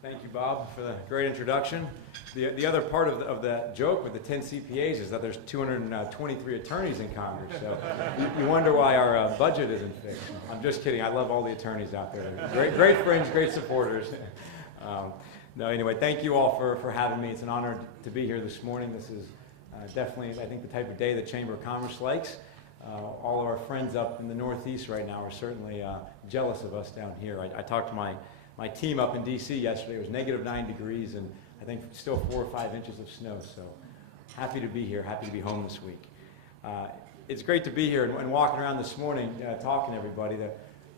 Thank you, Bob, for the great introduction. The other part of that joke with the 10 CPAs is that there's 223 attorneys in Congress. So you wonder why our budget isn't fixed. I'm just kidding. I love all the attorneys out there. Great friends, great supporters. No, anyway, thank you all for having me. It's an honor to be here this morning. This is definitely, I think, the type of day the Chamber of Commerce likes. All of our friends up in the Northeast right now are certainly jealous of us down here. I talked to my team up in D.C. yesterday. It was -9 degrees and I think still 4 or 5 inches of snow. So happy to be here, happy to be home this week. It's great to be here and walking around this morning talking to everybody. A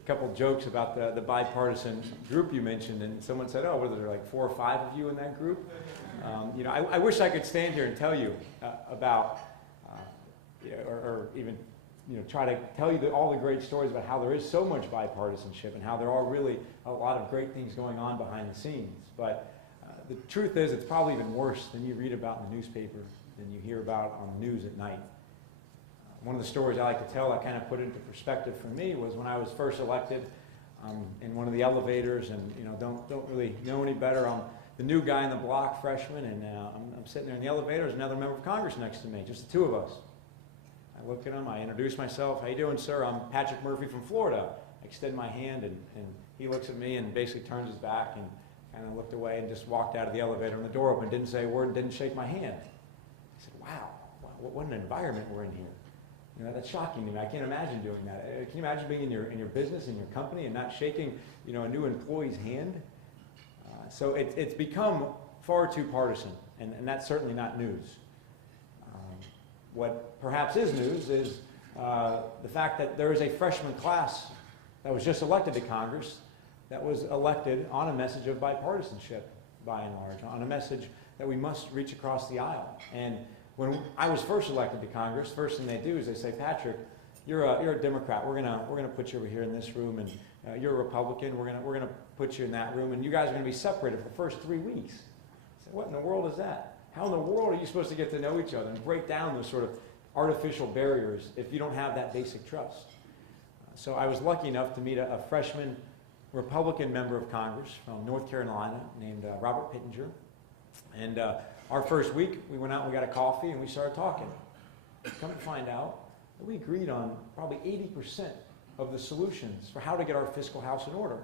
couple jokes about the bipartisan group you mentioned, and someone said, oh, were there like 4 or 5 of you in that group? You know, I wish I could stand here and tell you about, or even try to tell you all the great stories about how there is so much bipartisanship and how there are really a lot of great things going on behind the scenes. But the truth is, it's probably even worse than you read about in the newspaper, than you hear about on the news at night. One of the stories I like to tell that kind of put it into perspective for me was when I was first elected in one of the elevators, and don't really know any better. I'm the new guy in the block, freshman, and I'm sitting there in the elevator. There's another member of Congress next to me, just the two of us. I look at him, I introduce myself. How you doing, sir? I'm Patrick Murphy from Florida. I extend my hand, and he looks at me and basically turns his back and kind of looked away and just walked out of the elevator, and the door opened, didn't say a word, didn't shake my hand. I said, wow, what an environment we're in here. That's shocking to me. I can't imagine doing that. Can you imagine being in your business, in your company, and not shaking a new employee's hand? So it's become far too partisan, and that's certainly not news. What perhaps is news is the fact that there is a freshman class that was just elected to Congress that was elected on a message of bipartisanship, by and large, on a message that we must reach across the aisle. And when I was first elected to Congress, first thing they do is they say, Patrick, you're a Democrat. We're gonna put you over here in this room, and you're a Republican. We're gonna put you in that room, and you guys are gonna be separated for the first 3 weeks. I said, what in the world is that? How in the world are you supposed to get to know each other and break down those sort of artificial barriers if you don't have that basic trust? So I was lucky enough to meet a freshman Republican member of Congress from North Carolina named Robert Pittenger. And our first week, we went out and we got a coffee and we started talking. Come to find out that we agreed on probably 80% of the solutions for how to get our fiscal house in order.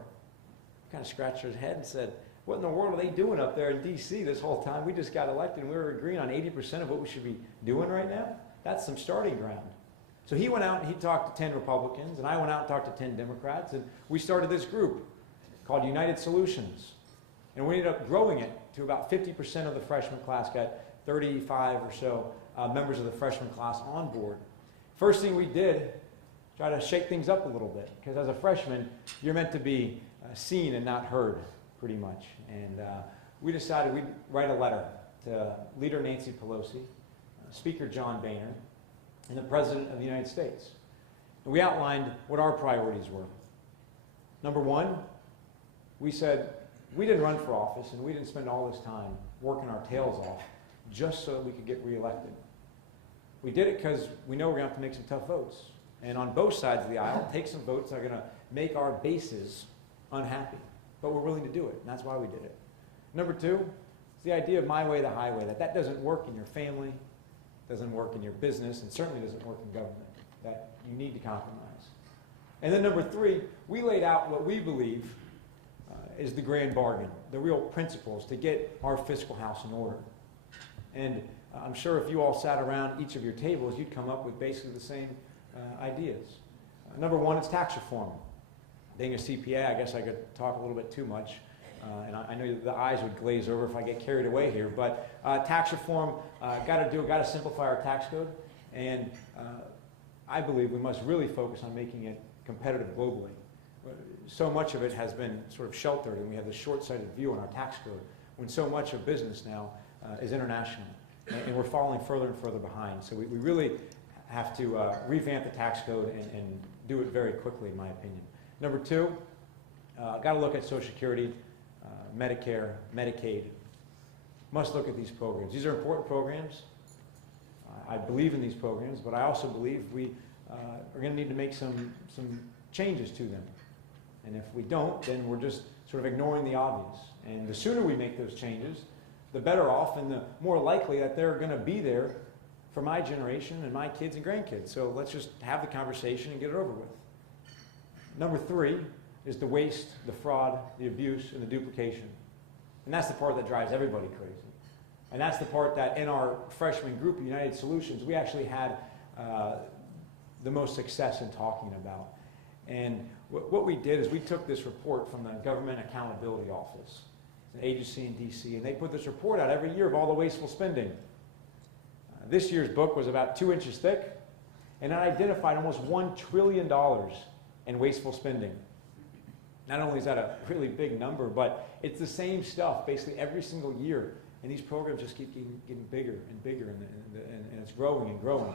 Kind of scratched his head and said, what in the world are they doing up there in D.C. this whole time? We just got elected and we were agreeing on 80% of what we should be doing right now? That's some starting ground. So he went out and he talked to 10 Republicans, and I went out and talked to 10 Democrats, and we started this group called United Solutions. And we ended up growing it to about 50% of the freshman class, got 35 or so members of the freshman class on board. First thing we did, try to shake things up a little bit, because as a freshman, you're meant to be seen and not heard, pretty much. And we decided we'd write a letter to Leader Nancy Pelosi, Speaker John Boehner, and the President of the United States. And we outlined what our priorities were. Number one, we said we didn't run for office and we didn't spend all this time working our tails off just so that we could get reelected. We did it because we know we're going to have to make some tough votes. And on both sides of the aisle, take some votes that are going to make our bases unhappy. But we're willing to do it, and that's why we did it. Number two, it's the idea of my way, the highway, that doesn't work in your family, doesn't work in your business, and certainly doesn't work in government, that you need to compromise. And then number three, we laid out what we believe is the grand bargain, the real principles to get our fiscal house in order. And I'm sure if you all sat around each of your tables, you'd come up with basically the same ideas. Number one is tax reform. Being a CPA, I guess I could talk a little bit too much, and I know the eyes would glaze over if I get carried away here, but tax reform, got to simplify our tax code, and I believe we must really focus on making it competitive globally. So much of it has been sort of sheltered, and we have this short-sighted view on our tax code, when so much of business now is international, and we're falling further and further behind. So we really have to revamp the tax code and do it very quickly, in my opinion. Number two, got to look at Social Security, Medicare, Medicaid. Must look at these programs. These are important programs. I believe in these programs, but I also believe we are going to need to make some changes to them. And if we don't, then we're just sort of ignoring the obvious. And the sooner we make those changes, the better off and the more likely that they're going to be there for my generation and my kids and grandkids. So let's just have the conversation and get it over with. Number 3 is the waste, the fraud, the abuse, and the duplication. And that's the part that drives everybody crazy. And that's the part that in our freshman group, United Solutions, we actually had the most success in talking about. And what we did is we took this report from the Government Accountability Office, an agency in DC, and they put this report out every year of all the wasteful spending. This year's book was about 2 inches thick, and it identified almost $1 trillion in wasteful spending. Not only is that a really big number, but it's the same stuff basically every single year, and these programs just keep getting bigger and bigger, and it's growing and growing.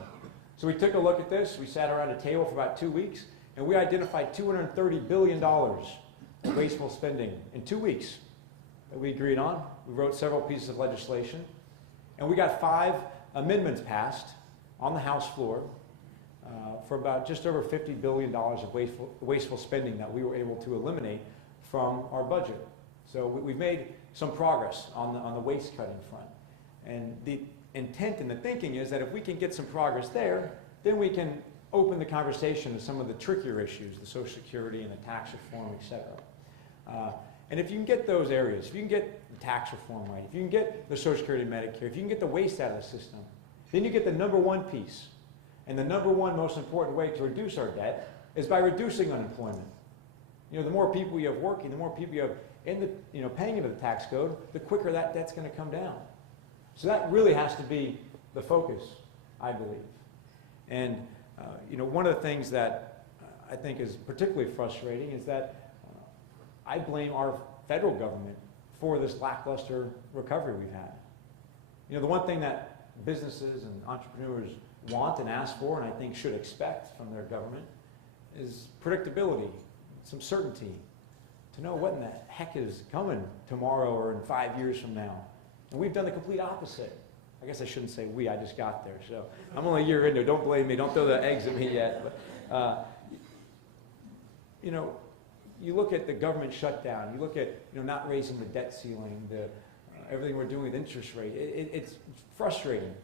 So we took a look at this, we sat around a table for about 2 weeks, and we identified $230 billion in wasteful spending in 2 weeks that we agreed on. We wrote several pieces of legislation, and we got 5 amendments passed on the House floor for about just over $50 billion of wasteful spending that we were able to eliminate from our budget. So we've made some progress on the waste cutting front. And the intent and the thinking is that if we can get some progress there, then we can open the conversation to some of the trickier issues, the Social Security and the tax reform, et cetera. And if you can get those areas, if you can get the tax reform right, if you can get the Social Security and Medicare, if you can get the waste out of the system, then you get the number 1 piece. And the number 1 most important way to reduce our debt is by reducing unemployment. You know, the more people you have working, the more people you have in the, paying into the tax code, the quicker that debt's going to come down. So that really has to be the focus, I believe. And one of the things that I think is particularly frustrating is that I blame our federal government for this lackluster recovery we've had. You know, the one thing that businesses and entrepreneurs want and ask for, and I think should expect from their government, is predictability, some certainty, to know what in the heck is coming tomorrow or in 5 years from now. And we've done the complete opposite. I guess I shouldn't say we, I just got there. So I'm only a year into it. Don't blame me. Don't throw the eggs at me yet. But, you look at the government shutdown. You look at not raising the debt ceiling, everything we're doing with interest rate. It's frustrating.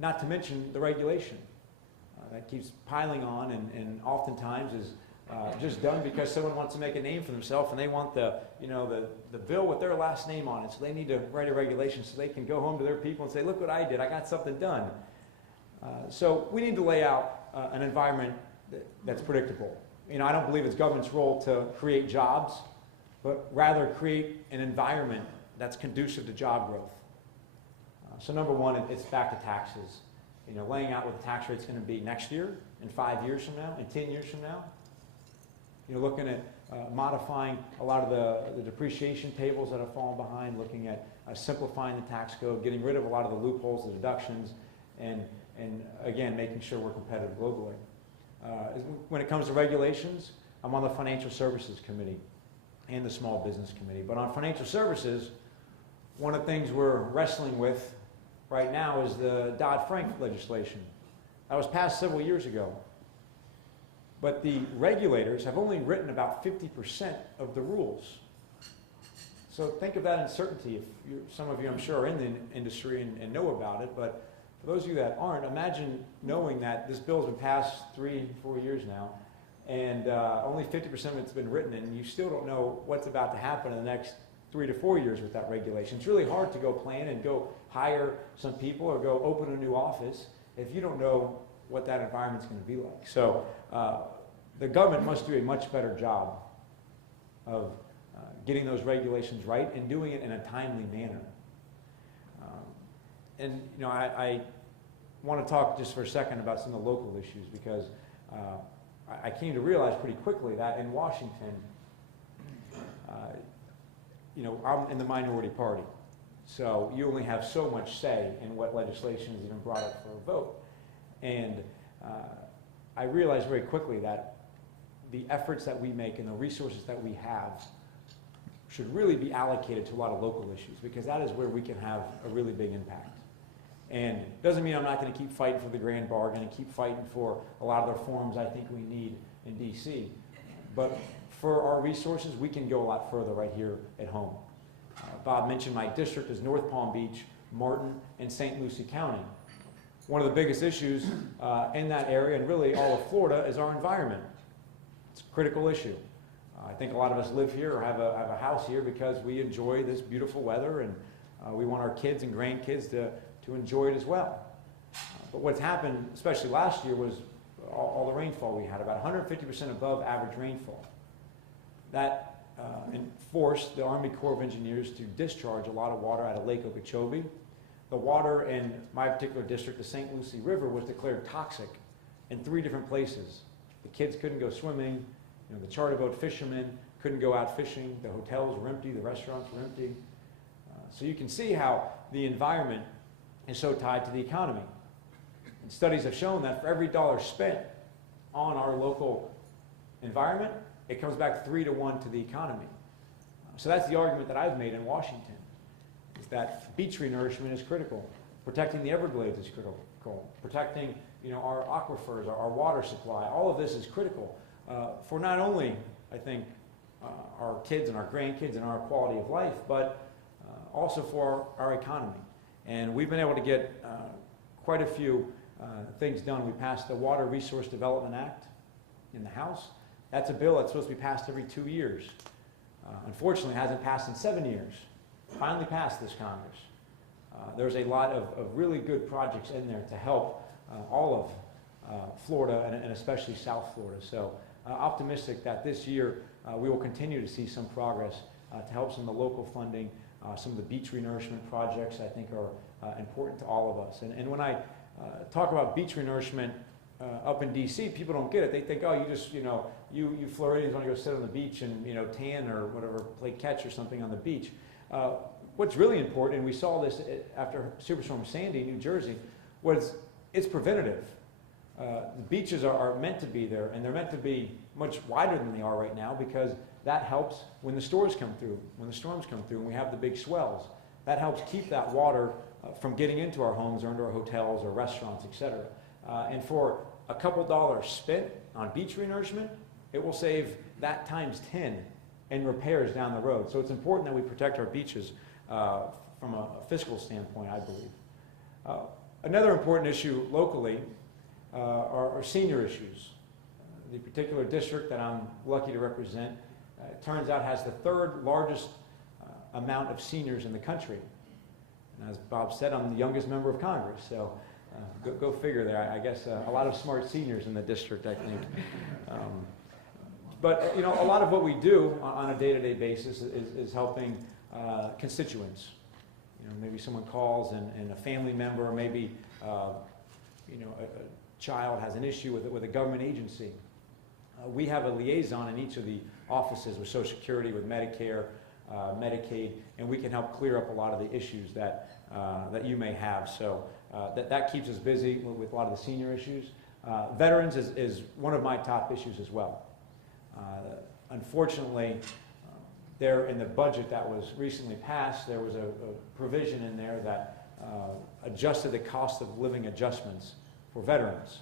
Not to mention the regulation that keeps piling on and oftentimes is just done because someone wants to make a name for themselves and they want the bill with their last name on it. So they need to write a regulation so they can go home to their people and say, look what I did. I got something done. So we need to lay out an environment that's predictable. I don't believe it's government's role to create jobs, but rather create an environment that's conducive to job growth. So number 1, it's back to taxes. Laying out what the tax rate's going to be next year, in 5 years from now, in 10 years from now. Looking at modifying a lot of the depreciation tables that have fallen behind, looking at simplifying the tax code, getting rid of a lot of the loopholes, the deductions, and again, making sure we're competitive globally. When it comes to regulations, I'm on the Financial Services Committee and the Small Business Committee. But on financial services, one of the things we're wrestling with right now is the Dodd-Frank legislation. That was passed several years ago. But the regulators have only written about 50% of the rules. So think of that uncertainty. Some of you, I'm sure, are in the industry and know about it, but for those of you that aren't, imagine knowing that this bill has been passed 3-4 years now, and only 50% of it's been written, and you still don't know what's about to happen in the next 3 to 4 years with that regulation. It's really hard to go plan and go hire some people or go open a new office if you don't know what that environment's going to be like. So the government must do a much better job of getting those regulations right and doing it in a timely manner. I want to talk just for a second about some of the local issues because I came to realize pretty quickly that in Washington, I'm in the minority party. So you only have so much say in what legislation is even brought up for a vote. And I realized very quickly that the efforts that we make and the resources that we have should really be allocated to a lot of local issues because that is where we can have a really big impact. And it doesn't mean I'm not going to keep fighting for the grand bargain and keep fighting for a lot of the reforms I think we need in D.C. But for our resources, we can go a lot further right here at home. Bob mentioned my district is North Palm Beach, Martin, and St. Lucie County. One of the biggest issues in that area, and really all of Florida, is our environment. It's a critical issue. I think a lot of us live here or have a house here because we enjoy this beautiful weather, and we want our kids and grandkids to enjoy it as well. But what's happened, especially last year, was all the rainfall we had, about 150% above average rainfall. That forced the Army Corps of Engineers to discharge a lot of water out of Lake Okeechobee. The water in my particular district, the St. Lucie River, was declared toxic in 3 different places. The kids couldn't go swimming, the charter boat fishermen couldn't go out fishing, the hotels were empty, the restaurants were empty. So you can see how the environment is so tied to the economy. And studies have shown that for every dollar spent on our local environment, it comes back 3 to 1 to the economy. So that's the argument that I've made in Washington, is that beach renourishment is critical. Protecting the Everglades is critical. Protecting our aquifers, our water supply, all of this is critical for not only, I think, our kids and our grandkids and our quality of life, but also for our economy. And we've been able to get quite a few things done. We passed the Water Resource Development Act in the House. That's a bill that's supposed to be passed every 2 years. Unfortunately, it hasn't passed in 7 years. Finally passed this Congress. There's a lot of really good projects in there to help all of Florida and especially South Florida. So optimistic that this year we will continue to see some progress to help some of the local funding, some of the beach renourishment projects I think are important to all of us. And when I talk about beach renourishment up in D.C., people don't get it. They think, oh, you just, you Floridians want to go sit on the beach and, tan or whatever, play catch or something on the beach. What's really important, and we saw this after Superstorm Sandy, New Jersey, was it's preventative. The beaches are meant to be there, and they're meant to be much wider than they are right now because that helps when the storms come through, and we have the big swells. That helps keep that water from getting into our homes or into our hotels or restaurants, etc. And for a couple dollars spent on beach renourishment, it will save that times 10 in repairs down the road. So it's important that we protect our beaches from a fiscal standpoint, I believe. Another important issue locally are senior issues. The particular district that I'm lucky to represent, it turns out has the 3rd largest amount of seniors in the country. And as Bob said, I'm the youngest member of Congress, so go figure there. I guess a lot of smart seniors in the district, I think. But a lot of what we do on a day-to-day basis is helping constituents. Maybe someone calls and a family member, or maybe a child has an issue with a government agency. We have a liaison in each of the offices with Social Security, with Medicare, Medicaid, and we can help clear up a lot of the issues that you may have. So that keeps us busy with a lot of the senior issues. Veterans is one of my top issues as well. Unfortunately, there in the budget that was recently passed, there was a provision in there that adjusted the cost of living adjustments for veterans.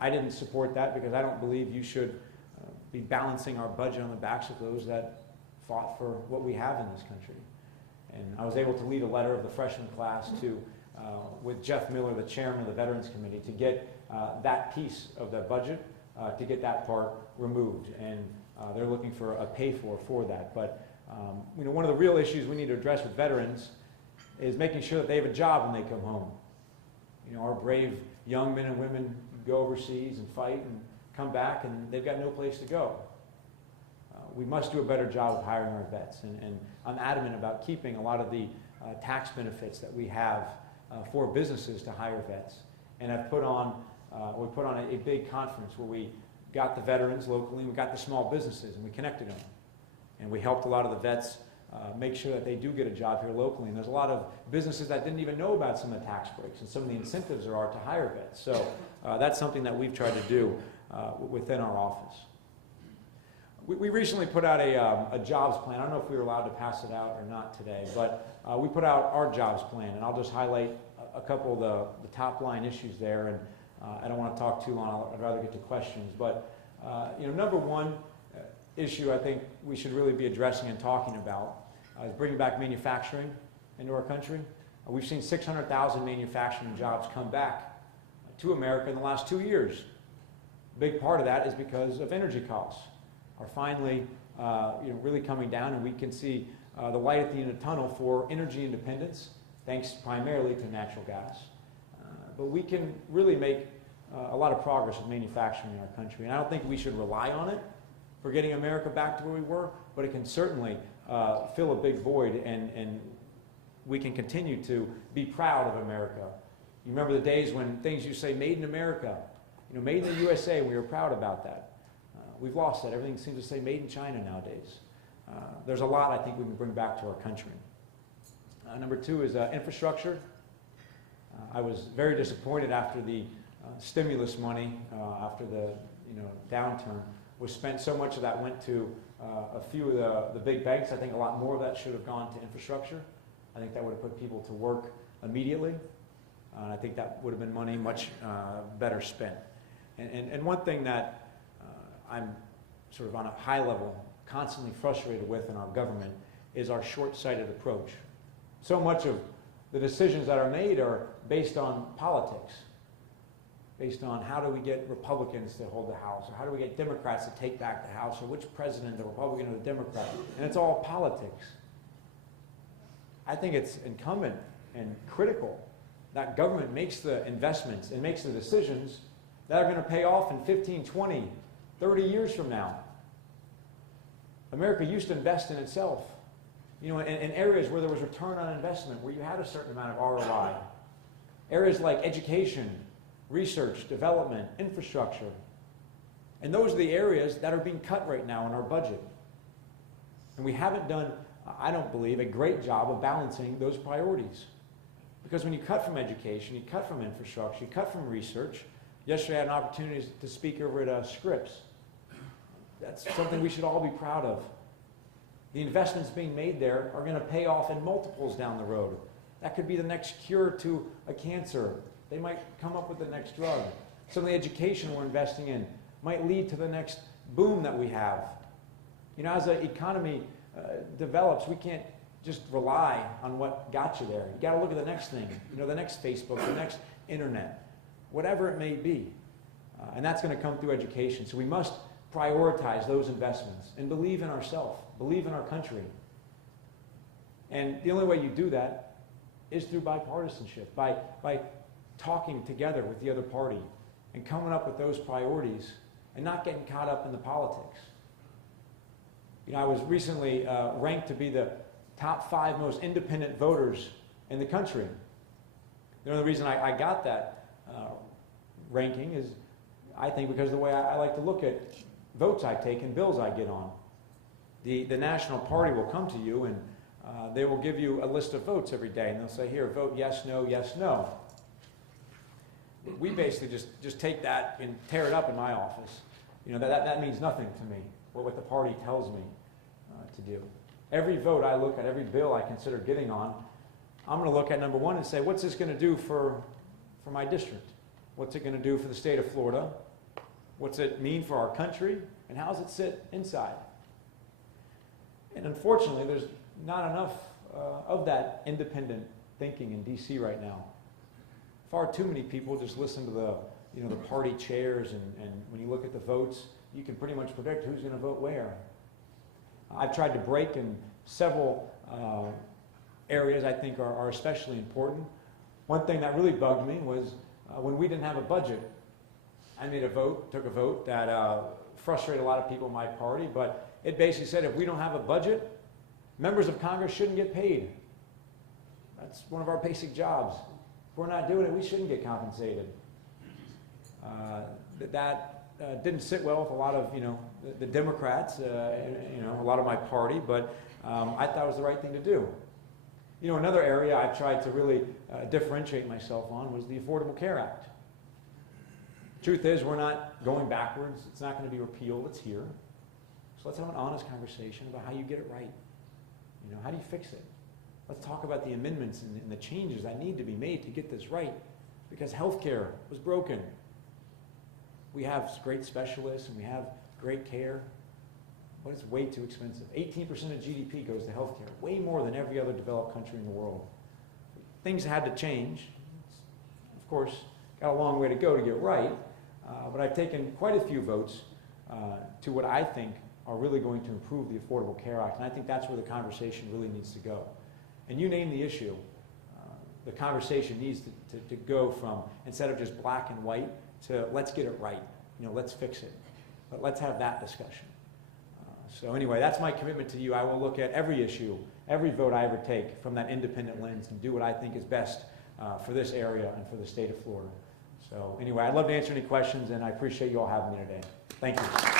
I didn't support that because I don't believe you should be balancing our budget on the backs of those that fought for what we have in this country. And I was able to lead a letter of the freshman class to, with Jeff Miller, the chairman of the Veterans Committee, to get that piece of the budget, to get that part removed. And they're looking for a pay for that. But one of the real issues we need to address with veterans is making sure that they have a job when they come home. Our brave young men and women go overseas and fight and come back and they've got no place to go. We must do a better job of hiring our vets, and I'm adamant about keeping a lot of the tax benefits that we have for businesses to hire vets. And we put on a big conference where we got the veterans locally, and we got the small businesses, and we connected them. And we helped a lot of the vets make sure that they do get a job here locally. And there's a lot of businesses that didn't even know about some of the tax breaks and some of the incentives there are to hire vets. So that's something that we've tried to do within our office. We recently put out a jobs plan. I don't know if we were allowed to pass it out or not today, but we put out our jobs plan, and I'll just highlight a couple of the top line issues there. And I don't want to talk too long. I'd rather get to questions. But number one, issue I think we should really be addressing and talking about is bringing back manufacturing into our country. We've seen 600,000 manufacturing jobs come back to America in the last 2 years. A big part of that is because of energy costs are finally really coming down, and we can see the light at the end of the tunnel for energy independence, thanks primarily to natural gas. But we can really make a lot of progress with manufacturing in our country, and I don't think we should rely on it for getting America back to where we were, but it can certainly fill a big void, and we can continue to be proud of America. You remember the days when things you say, made in America, made in the USA, we were proud about that. We've lost that. Everything seems to say made in China nowadays. There's a lot I think we can bring back to our country. Number two is infrastructure. I was very disappointed after the stimulus money, after the downturn, was spent. So much of that went to a few of the big banks. I think a lot more of that should have gone to infrastructure. I think that would have put people to work immediately. I think that would have been money much better spent. And one thing that I'm sort of on a high level constantly frustrated with in our government is our short-sighted approach. So much of the decisions that are made are based on politics, based on how do we get Republicans to hold the House, or how do we get Democrats to take back the House, or which president, the Republican or the Democrat, and it's all politics. I think it's incumbent and critical that government makes the investments and makes the decisions that are going to pay off in 15, 20, 30 years from now. America used to invest in itself, in areas where there was return on investment, where you had a certain amount of ROI. Areas like education, research, development, infrastructure. And those are the areas that are being cut right now in our budget. And we haven't done, I don't believe, a great job of balancing those priorities. Because when you cut from education, you cut from infrastructure, you cut from research. Yesterday I had an opportunity to speak over at Scripps. That's something we should all be proud of. The investments being made there are going to pay off in multiples down the road. That could be the next cure to a cancer. They might come up with the next drug. Some of the education we're investing in might lead to the next boom that we have. As the economy develops, we can't just rely on what got you there. You got to look at the next thing, the next Facebook, the next internet, whatever it may be. And that's going to come through education. So we must prioritize those investments and believe in ourselves, believe in our country. And the only way you do that is through bipartisanship, by talking together with the other party and coming up with those priorities and not getting caught up in the politics. I was recently ranked to be the top 5 most independent voters in the country. The only reason I got that ranking is, I think, because of the way I like to look at votes I take and bills I get on. The national party will come to you and they will give you a list of votes every day, and they'll say, here, vote yes, no, yes, no. We basically just take that and tear it up in my office. That means nothing to me, what the party tells me to do. Every vote I look at, every bill I consider getting on, I'm going to look at number one and say, what's this going to do for my district? What's it going to do for the state of Florida? What's it mean for our country? And how does it sit inside? And unfortunately, there's not enough of that independent thinking in D.C. right now. Far too many people just listen to the party chairs, and when you look at the votes, you can pretty much predict who's going to vote where. I've tried to break in several areas I think are especially important. One thing that really bugged me was when we didn't have a budget. I took a vote that frustrated a lot of people in my party, but it basically said if we don't have a budget, members of Congress shouldn't get paid. That's one of our basic jobs. If we're not doing it, we shouldn't get compensated. That didn't sit well with a lot of the Democrats, a lot of my party, but I thought it was the right thing to do. Another area I've tried to really differentiate myself on was the Affordable Care Act. Truth is, we're not going backwards. It's not going to be repealed. It's here. So let's have an honest conversation about how you get it right. How do you fix it? Let's talk about the amendments and the changes that need to be made to get this right, because healthcare was broken. We have great specialists and we have great care, but it's way too expensive. 18% of GDP goes to healthcare, way more than every other developed country in the world. Things had to change. Of course, got a long way to go to get right, but I've taken quite a few votes to what I think are really going to improve the Affordable Care Act, and I think that's where the conversation really needs to go. And you name the issue, the conversation needs to go from, instead of just black and white, to let's get it right, let's fix it. But let's have that discussion. So anyway, that's my commitment to you. I will look at every issue, every vote I ever take from that independent lens and do what I think is best for this area and for the state of Florida. So anyway, I'd love to answer any questions, and I appreciate you all having me today. Thank you.